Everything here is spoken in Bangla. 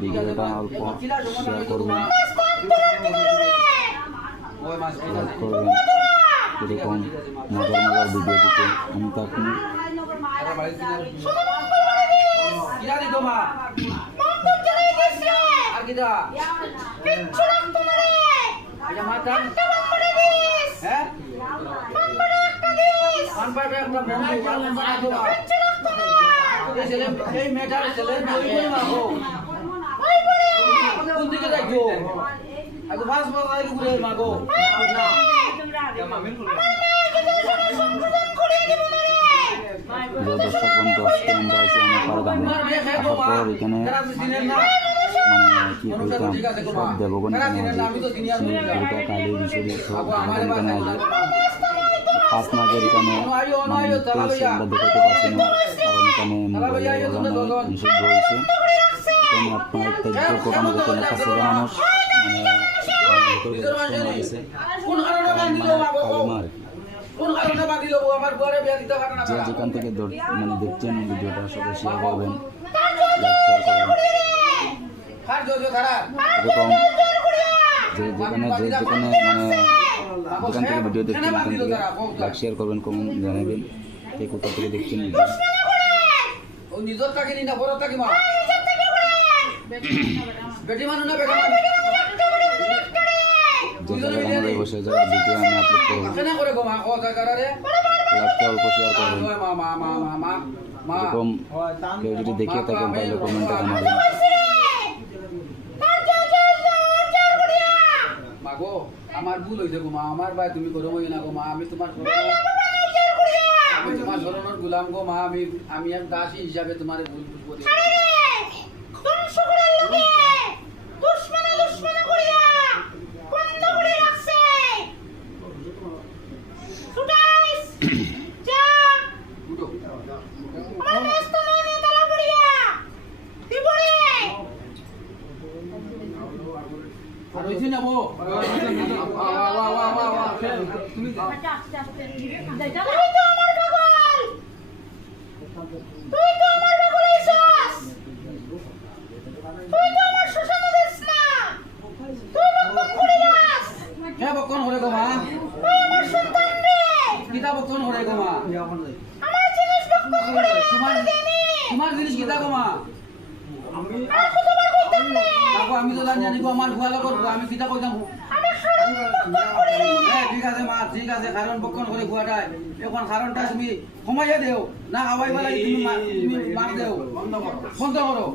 ভিডিওটা অল্প শেয়ার করবেন, লাইক করবেন। এরকম মজার মজার ভিডিও দিতে আমি থাকি। এই মেয়েটার ছেলে কোন দিকে যাইছো? আগে বাস বাস আগে ঘুরে মাগো দর্শক বন্ধু, আজকে আমরা আছি আমার গ্রামে। আসার পর এখানে কি করতাম, সব দেবগণ দুর্গা কালী বিশ্বরী সব এখানে আসবে। 5 মাসের এখানে আমরা দেখাতে পারছি না, কারণ এখানে মোবাইল নিষিদ্ধ হয়েছে। এখন আপনার ত্যায্য কোটানো করতে না, কাছে মানুষ যে যেখান থেকে দেখছেন ভিডিওটা সবাই শেয়ার করবেন, লাইক শেয়ার করবেন। এরকম যেখানে যেখান থেকে ভিডিও দেখছেন এখান থেকে লাইক শেয়ার করবেন, কমেন্ট জানাবেন কে কোথা থেকে দেখছেন ভিডিও। বসে যারা ভিডিও আমি আপলোড করবো, লাইকটা অল্প শেয়ার করবেন। এরকম কেউ যদি দেখে থাকেন তাহলে কমেন্টে জানাবেন। আমার ভুল হয়েছে গো মা, আমার ভাই তুমি করো না গো মা, আমি তোমার ধরনের গুলাম গো মা, আমি এক দাসী হিসাবে তোমার ভুল বুঝবো। তোমার জিনিস কিতা গো মা? আমি তো জানি গো আমার ভুয়া করবো, আমি কিতা কইতাম? ঠিক আছে মা, ঠিক আছে, কারণ বক্ষণ করে ভুয়াটাই এখন কারণটা তুমি কমাইয়া দেও না, আবাই বেলায় তুমি মার দেও, বন্ধ করো।